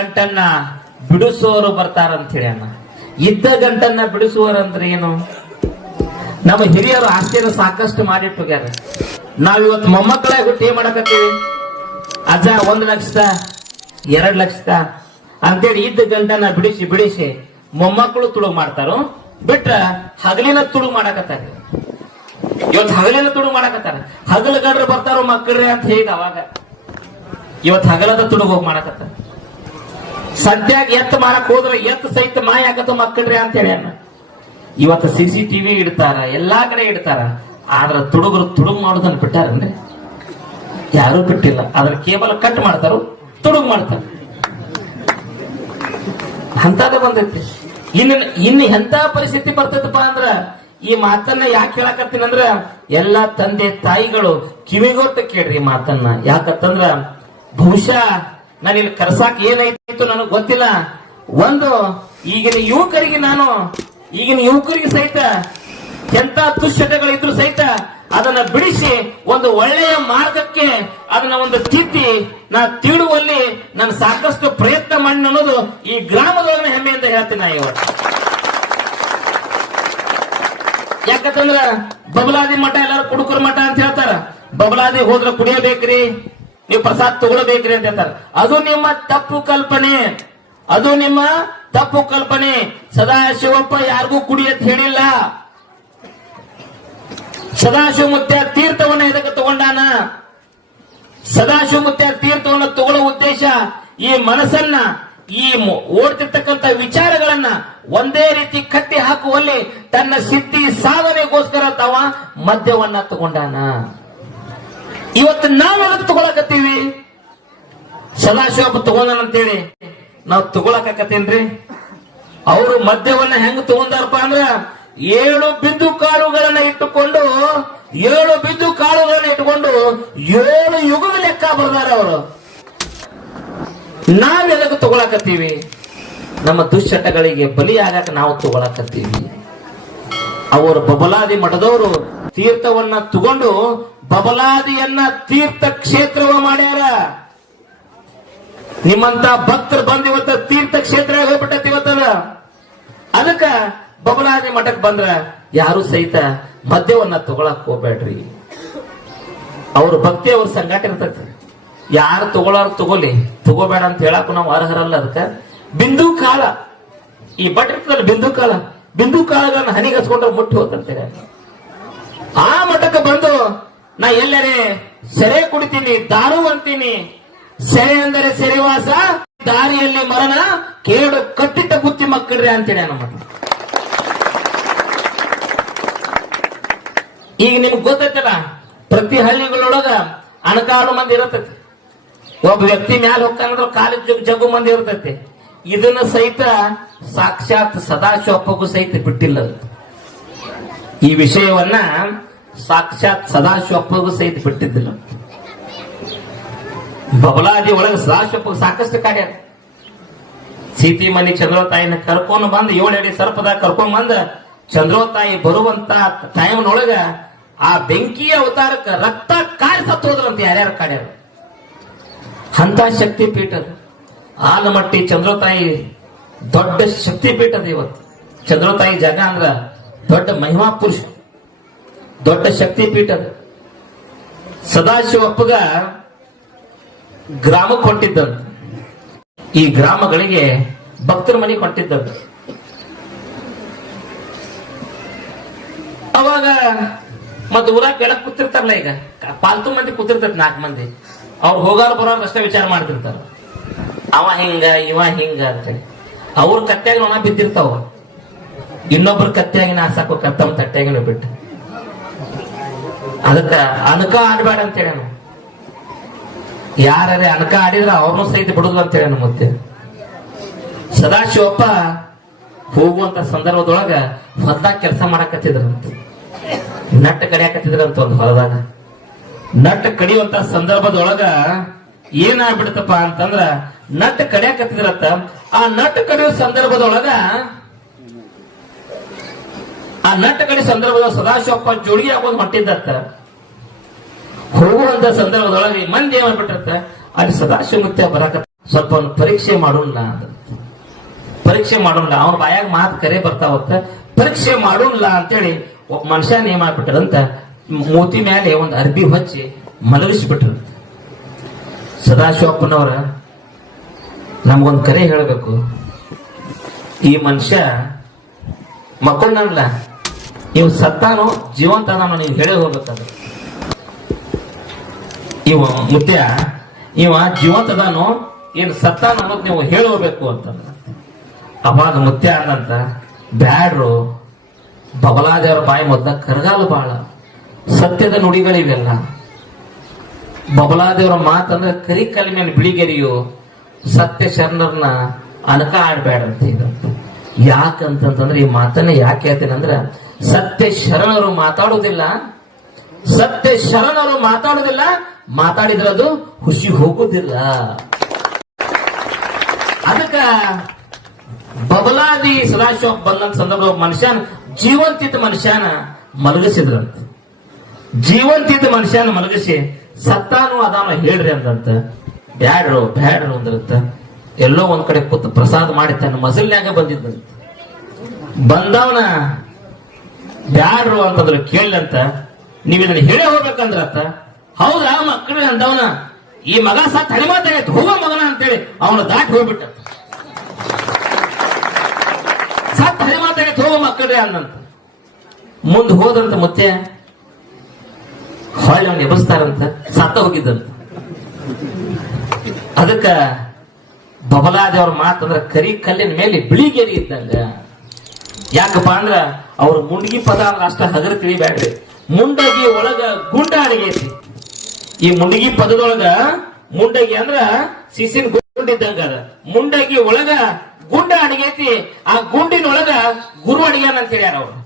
ಗಂಟನ್ನ ಬಿಡಿಸುವವರು ಬರ್ತಾರಂತ ಹೇಳಿ ಅಣ್ಣ. ಇದ್ದ ಗಂಟನ್ನ ಬಿಡಿಸುವರಂದ್ರೆ ಏನು? ನಮ್ಮ ಹಿರಿಯರು ಆಶ್ಚರ್ಯ ಸಾಕಷ್ಟು ಮಾಡಿಟ್ಟುಗ್ಯಾರ. ನಾವಿವತ್ತು ಮೊಮ್ಮಕ್ಕಳ ಹುಟ್ಟಿ ಏನ್ ಮಾಡಕತ್ತೀವಿ? ಅಜ್ಜ 1 ಲಕ್ಷ 2 ಲಕ್ಷ ಅಂತೇಳಿ ಇದ್ದ ಗಂಟನ್ನ ಬಿಡಿಸಿ ಬಿಡಿಸಿ ಮೊಮ್ಮಕ್ಕಳು ತುಳುಗ್ ಮಾಡ್ತಾರೋ ಬಿಟ್ರ ಹಗಲಿನ ತುಳುಗ್ ಮಾಡಕತ್ತಾರ. ಇವತ್ತು ಹಗಲಿನ ತುಳುಗ್ ಮಾಡಕತ್ತಾರ. ಹಗಲ ಗಡ್ರ ಬರ್ತಾರೋ ಮಕ್ಕಳ್ರಿ ಅಂತ ಹೇಗ ಅವಾಗ ಇವತ್ತು ಹಗಲದ ತುಳುಗ್ ಹೋಗಿ ಮಾಡಕತ್ತಾರ. ಸದ್ಯಾಗ ಎತ್ತ ಮಾರಕ್ ಹೋದ್ರೆ ಎತ್ತ ಸಹಿತ ಮಾಯ ಆಗತ್ತ ಮಕ್ಕಳ್ರಿ ಅಂತ ಹೇಳಿ ಅನ್ನ. ಇವತ್ತು CCTV ಇಡ್ತಾರ, ಎಲ್ಲಾ ಕಡೆ ಇಡ್ತಾರ. ಆದ್ರ ತುಡುಗರು ತುಡುಗ್ ಮಾಡೋದನ್ನ ಬಿಟ್ಟಾರನ್ರಿ? ಯಾರು ಬಿಟ್ಟಿಲ್ಲ. ಅದ್ರ ಕೇಬಲ್ ಕಟ್ ಮಾಡ್ತಾರೋ ತುಡುಗ್ ಮಾಡ್ತಾರ. ಅಂತದ ಬಂದೈತಿ. ಇನ್ನು ಎಂತ ಪರಿಸ್ಥಿತಿ ಬರ್ತೈತಪ್ಪ ಅಂದ್ರ ಈ ಮಾತನ್ನ ಯಾಕೆ ಹೇಳಕತ್ತೀನಿ ಅಂದ್ರ ಎಲ್ಲಾ ತಂದೆ ತಾಯಿಗಳು ಕಿವಿಗೊಟ್ಟು ಕೇಳ್ರಿ ಈ ಮಾತನ್ನ. ಯಾಕಂತಂದ್ರ ಬಹುಶಃ ನಾನು ಇಲ್ಲಿ ಕರ್ಸಾಕ್ ಏನಾಯ್ತು ನನಗ್ ಗೊತ್ತಿಲ್ಲ. ಒಂದು ಈಗಿನ ಯುವಕರಿಗೆ ಸಹಿತ ಎಂತ ದುಶ್ಚಟಗಳಿದ್ರು ಸಹಿತ ಅದನ್ನ ಬಿಡಿಸಿ ಒಂದು ಒಳ್ಳೆಯ ಮಾರ್ಗಕ್ಕೆ ಅದನ್ನ ಒಂದು ತಿದ್ದಿ ನಾ ತಿಳುವಲ್ಲಿ ನಾನು ಸಾಕಷ್ಟು ಪ್ರಯತ್ನ ಮಾಡಿ ಅನ್ನೋದು ಈ ಗ್ರಾಮದೊಳಗಿನ ಹೆಮ್ಮೆಯಿಂದ ಹೇಳ್ತೀನಿ ನಾ ಇವತ್ತು. ಯಾಕಂತಂದ್ರ ಬಬಲಾದಿ ಮಠ ಎಲ್ಲಾರು ಕುಡುಕರ ಮಠ ಅಂತ ಹೇಳ್ತಾರ. ಬಬಲಾದಿ ಹೋದ್ರ ಕುಡಿಯಬೇಕ್ರಿ, ನೀವು ಪ್ರಸಾದ್ ತಗೊಳ್ಬೇಕ್ರಿ ಅಂತ ಹೇಳ್ತಾರ. ಅದು ನಿಮ್ಮ ತಪ್ಪು ಕಲ್ಪನೆ. ಸದಾಶಿವಪ್ಪ ಯಾರಿಗೂ ಕುಡಿಯತ್ ಹೇಳಿಲ್ಲ. ಸದಾಶಿವ ಮುತ್ಯ ತೀರ್ಥವನ್ನ ಇದಕ್ಕೆ ತಗೊಂಡಾನ. ಸದಾಶಿವ ಮುತ್ಯ ತೀರ್ಥವನ್ನ ತಗೊಳ್ಳೋ ಉದ್ದೇಶ ಈ ಮನಸ್ಸನ್ನ, ಈ ಓಡ್ತಿರ್ತಕ್ಕಂಥ ವಿಚಾರಗಳನ್ನ ಒಂದೇ ರೀತಿ ಕಟ್ಟಿ ಹಾಕುವಲ್ಲಿ ತನ್ನ ಸಿದ್ಧಿ ಸಾಧನೆಗೋಸ್ಕರ ತಾವ ಮದ್ಯವನ್ನ ತಗೊಂಡಾನ. ಇವತ್ತು ನಾವೆಲ್ಲ ತಗೊಳಕತ್ತೀವಿ. ಸದಾಶಿವಪ್ಪ ತಗೊಂಡನಂತೇಳಿ ನಾವು ತಗೊಳಕತ್ತೇನ್ರಿ? ಅವರು ಮದ್ಯವನ್ನ ಹೆಂಗ್ ತಗೊಂಡಾರಪ್ಪ ಅಂದ್ರ 7 ಬಿದ್ದು ಕಾಳುಗಳನ್ನ ಇಟ್ಟುಕೊಂಡು 7 ಯುಗದ ಲೆಕ್ಕ ಬರ್ದಾರ ಅವರು. ನಾವೆಲ್ಲಗೂ ತಗೊಳಕತ್ತೀವಿ? ನಮ್ಮ ದುಶ್ಚಟಗಳಿಗೆ ಬಲಿಯಾಗಕ ನಾವು ತಗೊಳಕತ್ತೀವಿ. ಅವರು ಬಬಲಾದಿ ಮಠದವರು ತೀರ್ಥವನ್ನ ತಗೊಂಡು ಬಬಲಾದಿಯನ್ನ ತೀರ್ಥ ಕ್ಷೇತ್ರವ ಮಾಡ್ಯಾರ. ನಿಮ್ಮಂತ ಭಕ್ತರು ಬಂದ್ ಇವತ್ತ ತೀರ್ಥ ಕ್ಷೇತ್ರ ಹೋಗ್ಬಿಟ್ಟತಿ ಇವತ್ತದ. ಅದಕ್ಕ ಬಬಲಾದಿ ಮಠಕ್ ಬಂದ್ರ ಯಾರು ಸಹಿತ ಮದ್ಯವನ್ನ ತಗೊಳಕ್ ಹೋಗ್ಬೇಡ್ರಿ. ಅವ್ರ ಭಕ್ತಿ ಅವ್ರ ಸಂಗಾಟ ಇರ್ತೈತಿ. ಯಾರು ತಗೊಳ್ಳಿ, ತಗೋಬೇಡ ಅಂತ ಹೇಳಕ್ ನಾವು ಅರ್ಹರಲ್ಲ. ಅದಕ್ಕ ಬಿಂದು ಕಾಳ, ಈ ಬಟ್ ಇರ್ತದಲ್ಲ ಬಿಂದು ಕಾಳಗಳನ್ನ ಹನಿಗೆ ಹಚ್ಕೊಂಡ್ರೆ ಮುಟ್ಟಿ ಹೋದಂತೆ. ಆ ಮಠಕ್ಕೆ ಬಂದು ನಾ ಎಲ್ಲರೇ ಸೆರೆ ಕುಡಿತೀನಿ, ದಾರು ಅಂತೀನಿ. ಸೆರೆ ಅಂದರೆ ಸೆರೆವಾಸ, ದಾರಿಯಲ್ಲಿ ಮರಣ, ಕೇಳು ಕಟ್ಟಿಟ್ಟ ಬುತ್ತಿ ಮಕ್ಕಳ್ರಿ ಅಂತೇಳಿ ನಮ್ಮ ಮಠ. ಈಗ ನಿಮ್ಗೆ ಗೊತ್ತೈತಲ್ಲ, ಪ್ರತಿ ಹಳ್ಳಿಗಳೊಳಗ ಅಣಕಾಡು ಮಂದಿ ಇರತೈತಿ. ಒಬ್ಬ ವ್ಯಕ್ತಿ ಮ್ಯಾಲ ಹೋಗ್ತಾನಂದ್ರ ಕಾಲೇಜ್ ಜಗ್ಗು ಮಂದಿ ಇರ್ತೈತಿ. ಇದನ್ನ ಸಹಿತ ಸಾಕ್ಷಾತ್ ಸದಾಶಿವಪ್ಪಗೂ ಸಹಿತ ಬಿಟ್ಟಿಲ್ಲ. ಈ ವಿಷಯವನ್ನ ಸಾಕ್ಷಾತ್ ಸದಾಶಿವಪ್ಪಗೂ ಸಹಿತ ಬಿಟ್ಟಿದ್ದಿಲ್ಲ. ಬಬಲಾದಿ ಒಳಗೆ ಸದಾಶಿವಪ್ಪ ಸಾಕಷ್ಟು ಕಾರ್ಯ. ಸೀತಿ ಮನಿ ಚಂದ್ರೋತಾಯಿನ ಕರ್ಕೊಂಡು ಬಂದ್ 7 ಅಡಿ ಸರ್ಪದಾಗ ಕರ್ಕೊಂಡ್ ಬಂದ ಚಂದ್ರೋತಾಯಿ ಬರುವಂತ ಟೈಮ್ನೊಳಗ ಆ ಬೆಂಕಿಯ ಅವತಾರಕ್ಕೆ ರಕ್ತ ಕಾಯಿ ಸತ್ತು ಹೋದ್ರಂತ ಯಾರ್ಯಾರು ಕಾಡ್ಯಾರ. ಅಂತ ಶಕ್ತಿ ಪೀಠ ಆಲಮಟ್ಟಿ ಚಂದ್ರೋತಾಯಿ ದೊಡ್ಡ ಶಕ್ತಿ ಪೀಠದ. ಇವತ್ತು ಚಂದ್ರೋತಾಯಿ ಜಾಗ ಅಂದ್ರ ದೊಡ್ಡ ಮಹಿಮಾ ಪುರುಷ, ದೊಡ್ಡ ಶಕ್ತಿ ಪೀಠದ. ಸದಾಶಿವಪ್ಪಗ ಗ್ರಾಮಕ್ಕೆ ಹೊಂಟಿದ್ದಂತ. ಈ ಗ್ರಾಮಗಳಿಗೆ ಭಕ್ತರ ಮನೆಗೆ ಹೊಂಟಿದ್ದಂತ. ಅವಾಗ ಮತ್ ಊರಾಗ ಕೆಳಕ್ ಕೂತಿರ್ತಾರಲ್ಲ, ಈಗ ಪಾಲ್ತು ಮಂದಿ ಕೂತಿರ್ತೈತಿ 4 ಮಂದಿ. ಅವ್ರು ಹೋಗಾರ ಬರೋರು ಅಷ್ಟೇ ವಿಚಾರ ಮಾಡ್ತಿರ್ತಾರ. ಅವ ಹಿಂಗ ಇವ ಹಿಂಗ ಅಂತೇಳಿ ಅವ್ರ ಕತ್ಯಾಗ ನೊಣ ಬಿದ್ದಿರ್ತಾವ. ಇನ್ನೊಬ್ರ ಕತ್ಯಾಗಿನ ಹಾಸಾಕೋ ಕತ್ತಮ್ಮ ತಟ್ಟ್ಯಾಗಿನ ಬಿಟ್ಟು. ಅದಕ್ಕ ಅನಕ ಆಡ್ಬೇಡ ಅಂತೇಳಿ ನಾವು ಯಾರೇ ಅನಕ ಆಡಿದ್ರ ಅವ್ರನ್ನೂ ಸಹಿತ ಬಿಡುದು ಅಂತೇಳಿ ನಮ್ಮ ಮತ್ತೆ. ಸದಾಶಿವಪ್ಪ ಹೋಗುವಂತ ಸಂದರ್ಭದೊಳಗ ಹೊಲ್ದಾಗ ಕೆಲಸ ಮಾಡಕತ್ತಿದ್ರಂತ. ನಟ್ ಕಡಿಯಾಕತ್ತಿದ್ರಂತ ಒಂದು ಹೊಲದಾಗ. ನಟ್ ಕಡಿಯುವಂತ ಸಂದರ್ಭದೊಳಗ ಏನಾಗ್ಬಿಡ್ತಪ್ಪ ಅಂತಂದ್ರ ನಟ್ ಕಡಿಯಾಕತ್ತಿದ್ರಂತ. ಆ ನಟ್ ಕಡಿಯೋ ಸಂದರ್ಭದೊಳಗ ಸದಾಶಿವಪ್ಪ ಜೋಡಿ ಆಗೋದು ಹೊಂಟಿದ್ದತ್ತ. ಹೋಗುವಂತ ಸಂದರ್ಭದೊಳಗೆ ಮಂದಿ ಏನ್ ಮಾಡ್ಬಿಟ್ಟಿರತ್ತ, ಅಲ್ಲಿ ಸದಾಶಿವ ಮುತ್ಯ ಬರಾಕ ಸ್ವಲ್ಪ ಒಂದು ಪರೀಕ್ಷೆ ಮಾಡೋಣ ಅಂತ. ಪರೀಕ್ಷೆ ಮಾಡೋಣ, ಅವ್ರ ಬಾಯಾಗ ಮಾತು ಕರೆ ಬರ್ತಾವತ್ತ, ಪರೀಕ್ಷೆ ಮಾಡೋಣ ಅಂತೇಳಿ ಒಬ್ಬ ಮನುಷ್ಯನ ಏನ್ ಮಾಡ್ಬಿಟ್ರಂತ, ಮೂತಿ ಮೇಲೆ ಒಂದು ಅರ್ಬಿ ಹಚ್ಚಿ ಮಲಗಿಸ್ಬಿಟ್ರು. ಸದಾಶಿವಪ್ಪನವರ ನಮ್ಗೊಂದು ಕರೆ ಹೇಳಬೇಕು. ಈ ಮನುಷ್ಯ ಮಕ್ಕಳನ್ನಲ್ಲ, ಇವ್ ಸತ್ತಾನೋ ಜೀವಂತ ಅದಾನೋ ನೀವು ಹೇಳೇ ಹೋಗ್ಬೇಕಾದ್ರೆ. ಇವ ಮುತ್ಯ ಇವ ಜೀವಂತ ಅದಾನೋ ಏನು ಸತ್ತಾನ ಅನ್ನೋದು ನೀವು ಹೇಳಿ ಹೋಗ್ಬೇಕು ಅಂತ. ಅವಾಗ ಮುತ್ಯ ಅಂದಂತ, ಬ್ಯಾಡ್ರು, ಬಬಲಾದೇವರ ಬಾಯಿ ಮೊದ್ಲ ಕರಗಾಲು ಬಾಳ, ಸತ್ಯದ ನುಡಿಗಳಿವೆಲ್ಲ. ಬಬಲಾದೇವರ ಮಾತಂದ್ರೆ ಕರಿ ಕಲಿಮೇಲೆ ಬಿಳಿಗೆರಿಯು, ಸತ್ಯ ಶರಣರನ್ನ ಅನಕ ಆಡ್ಬೇಡಂತ. ಯಾಕಂತಂದ್ರೆ ಈ ಮಾತನ್ನ ಯಾಕೆ ಹೇಳ್ತೇನೆ ಅಂದ್ರೆ, ಸತ್ಯ ಶರಣರು ಮಾತಾಡುವುದಿಲ್ಲ, ಸತ್ಯ ಶರಣರು ಮಾತಾಡುವುದಿಲ್ಲ, ಮಾತಾಡಿದ್ರದು ಖುಷಿ ಹೋಗುದಿಲ್ಲ. ಅದಕ್ಕ ಬಬಲಾದಿ ಸದಾಶಿವ ಬಂದಂತ ಸಂದರ್ಭ ಮನುಷ್ಯನ ಜೀವಂತಿದ್ದ ಮನುಷ್ಯನ ಮಲಗಿಸಿದ್ರಂತ. ಜೀವಂತಿದ್ದ ಮನುಷ್ಯನ ಮಲಗಿಸಿ ಸತ್ತಾನು ಅದಾನ ಹೇಳ್ರಿ ಅಂದಂತ. ಬ್ಯಾಡ್ರು ಬ್ಯಾಡ್ರು ಅಂದ್ರಂತ. ಎಲ್ಲೋ ಒಂದ್ ಕಡೆ ಕೂತು ಪ್ರಸಾದ ಮಾಡಿ ತನ್ನ ಮಸಲ್ನ್ಯಾಗ ಬಂದಿದ್ದಂತ. ಬಂದವನ ಬ್ಯಾಡ್ರು ಅಂತಂದ್ರೆ ಕೇಳಂತ, ನೀವ್ ಇದನ್ನ ಹೇಳೇ ಹೋಗ್ಬೇಕಂದ್ರತ್ತ. ಹೌದಾ ಮಕ್ಕಳು ಅಂದವನ, ಈ ಮಗ ಸತ್ ಹಳಿ ಮಾತಾಡೈತೆ, ಹೋಗೋ ಮಗನ ಅಂತೇಳಿ ಅವನು ದಾಟಿ ಹೋಗ್ಬಿಟ್ಟ. ಸತ್ ಹಳಿ ಮಾತಾಡೈತೆ, ಹೋಗೋ ಮಕ್ಕಳ್ರಿ ಅಂದಂತ. ಮುಂದೆ ಹೋದಂತ ಮುತ್ತೆ ಹೊಳ್ಳಿ ಅವ್ನು ಎಬಸ್ತಾರಂತ, ಸತ್ತ ಹೋಗಿದ್ದಂತ. ಅದಕ್ಕ ಬಬಲಾದೇವ್ರ ಮಾತಂದ್ರ ಕರಿ ಕಲ್ಲಿನ ಮೇಲೆ ಬಿಳಿಗೆರಿ ಇದ್ದಂಗ. ಯಾಕಪ್ಪ ಅಂದ್ರ ಅವ್ರ ಮುಂಡಗಿ ಪದ ಅಂದ್ರ ಅಷ್ಟ ಹಗರ ತಿಳಿಬ್ಯಾಡ್ರಿ. ಮುಂಡಗಿ ಒಳಗ ಗುಂಡ ಅಡಿಗೈತಿ. ಈ ಮುಂಡಗಿ ಪದದೊಳಗ ಮುಂಡಗಿ ಅಂದ್ರ ಸಿಸಿನ ಗುಂಡಿದ್ದಂಗ ಅದ. ಮುಂಡಗಿ ಒಳಗ ಗುಂಡ ಅಡಿಗೈತಿ, ಆ ಗುಂಡಿನೊಳಗ ಗುರು ಅಡಿಗ್ಯಾನ ಅಂತ ಹೇಳ್ಯಾರ ಅವ್ರು.